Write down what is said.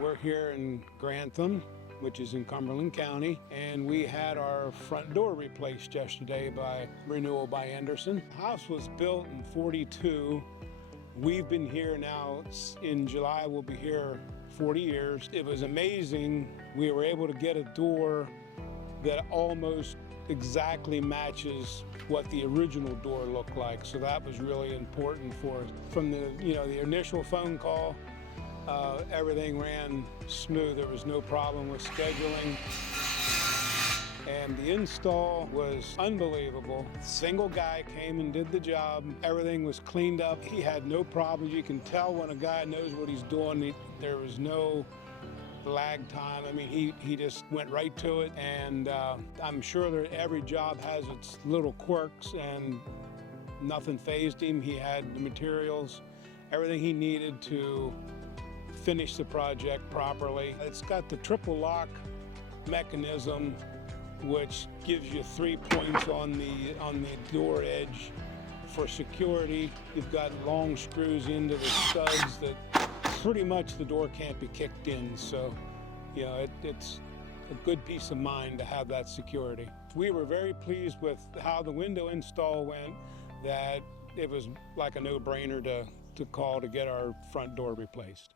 We're here in Grantham, which is in Cumberland County, and we had our front door replaced yesterday by Renewal by Andersen. The house was built in '42. We've been here now, in July we'll be here 40 years. It was amazing. We were able to get a door that almost exactly matches what the original door looked like. So that was really important for us. From the initial phone call, everything ran smooth. There was no problem with scheduling. And the install was unbelievable. Single guy came and did the job. Everything was cleaned up. He had no problems. You can tell when a guy knows what he's doing. There was no lag time. I mean, he just went right to it. And I'm sure that every job has its little quirks, and nothing fazed him. He had the materials, everything he needed to finish the project properly. It's got the triple lock mechanism, which gives you 3 points on the door edge for security. You've got long screws into the studs that pretty much the door can't be kicked in. So, it's a good peace of mind to have that security. We were very pleased with how the window install went, that it was like a no-brainer to call to get our front door replaced.